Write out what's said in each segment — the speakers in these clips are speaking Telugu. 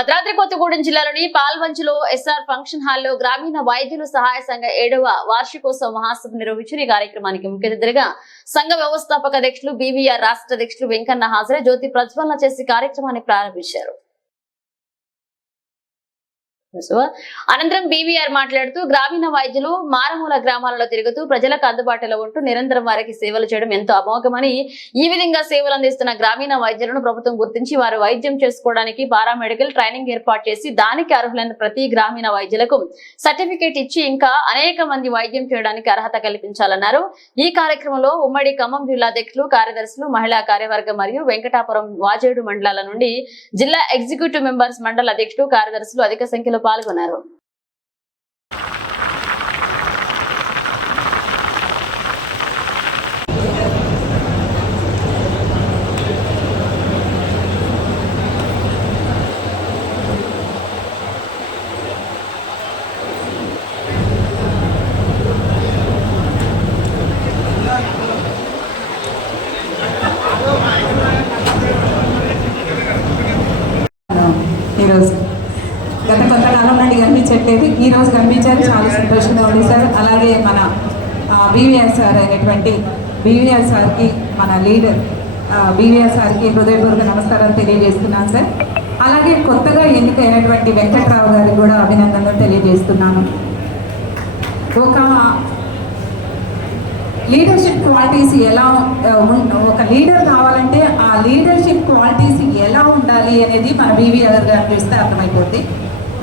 భద్రాద్రి కొత్తగూడెం జిల్లాలోని పాల్వంచలో ఎస్ఆర్ ఫంక్షన్ హాల్లో గ్రామీణ వైద్యులు సహాయ సంఘ 7వ వార్షికోత్సవ మహాసభ నిర్వహించిన ఈ కార్యక్రమానికి ముఖ్య అతిథిగా సంఘ వ్యవస్థాపక అధ్యక్షులు బీవీఆర్ రాష్ట్ర అధ్యక్షులు వెంకన్న హాజరై జ్యోతి ప్రజ్వలన చేసి కార్యక్రమాన్ని ప్రారంభించారు. అనంతరం బీవీఆర్ మాట్లాడుతూ గ్రామీణ వైద్యులు మారుమూల గ్రామాలలో తిరుగుతూ ప్రజలకు అందుబాటులో ఉంటూ నిరంతరం వారికి సేవలు చేయడం ఎంతో అమోఘమని, ఈ విధంగా సేవలు అందిస్తున్న గ్రామీణ వైద్యులను ప్రభుత్వం గుర్తించి వారు వైద్యం చేసుకోవడానికి పారామెడికల్ ట్రైనింగ్ ఏర్పాటు చేసి దానికి అర్హులైన ప్రతి గ్రామీణ వైద్యులకు సర్టిఫికేట్ ఇచ్చి ఇంకా అనేక మంది వైద్యం చేయడానికి అర్హత కల్పించాలన్నారు. ఈ కార్యక్రమంలో ఉమ్మడి ఖమ్మం జిల్లా అధ్యక్షులు, కార్యదర్శులు, మహిళా కార్యవర్గం మరియు వెంకటాపురం వాజేడు మండలాల నుండి జిల్లా ఎగ్జిక్యూటివ్ మెంబర్స్, మండల అధ్యక్షులు, కార్యదర్శులు అధిక సంఖ్యలో పాల్గొన్నారు. గత కొంతకాలం నుండి కనిపించట్లేదు, ఈరోజు కనిపించారు, చాలా సంతోషంగా ఉంది సార్. అలాగే మన బీవీఆర్ సార్ అయినటువంటి బీవీఆర్ సార్కి, మన లీడర్ బీవీఆర్ సార్కి హృదయపూర్వక నమస్కారాలు తెలియజేస్తున్నాను సార్. అలాగే కొత్తగా ఎన్నికైనటువంటి వెంకట్రావు గారికి కూడా అభినందనలు తెలియజేస్తున్నాను. ఒక లీడర్షిప్ క్వాలిటీస్ ఎలా, ఒక లీడర్ కావాలంటే ఆ లీడర్షిప్ క్వాలిటీస్ ఎలా ఉండాలి అనేది మన బీవీఆర్ గారు చూస్తే అర్థమైపోతుంది.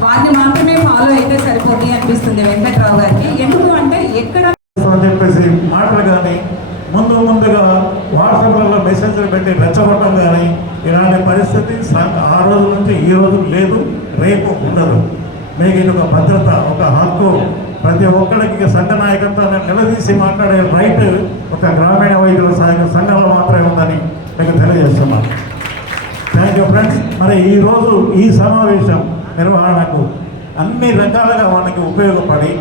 వారిని మాత్రమే ఫాలో అయితే సరిపోతుంది అనిపిస్తుంది వెంకట్రావు గారికి. ఎందుకు అంటే ఎక్కడ చెప్పేసి మాటలు కానీ ముందుగా వాట్సాప్లలో మెసేజ్లు పెట్టి రెచ్చగొట్టడం కానీ ఇలాంటి పరిస్థితి ఆ రోజు నుంచి ఈ రోజు లేదు, రేపు ఉండదు. మీకు ఇది ఒక భద్రత, ఒక హక్కు. ప్రతి ఒక్కరికి సంఘ నాయకత్వాన్ని నిలదీసి మాట్లాడే రైట్ ఒక గ్రామీణ వైద్యుల సంఘంలో మాత్రమే ఉందని మీకు తెలియజేస్తున్నాను. Thank you friends. మరి ఈరోజు ఈ సమావేశం నిర్వహణకు అన్ని రకాలుగా మనకి ఉపయోగపడి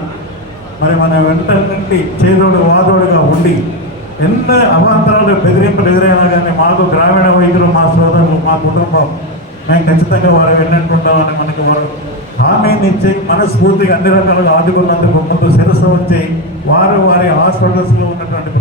మరి మన వెంటనే చేదోడు వాదోడుగా ఉండి ఎన్నో అవాంతరాలు బెదిరింపులు ఎదురైనా కానీ మాకు గ్రామీణ వైద్యులు, మా సోదరులు, మా కుటుంబం మేము ఖచ్చితంగా వారు వెన్నట్టుంటామని మనకి వారు హామీని ఇచ్చి మనస్ఫూర్తిగా అన్ని రకాలుగా ఆదుకున్నందుకు ముందు శిరస్సు వచ్చి వారి హాస్పిటల్స్లో ఉన్నటువంటి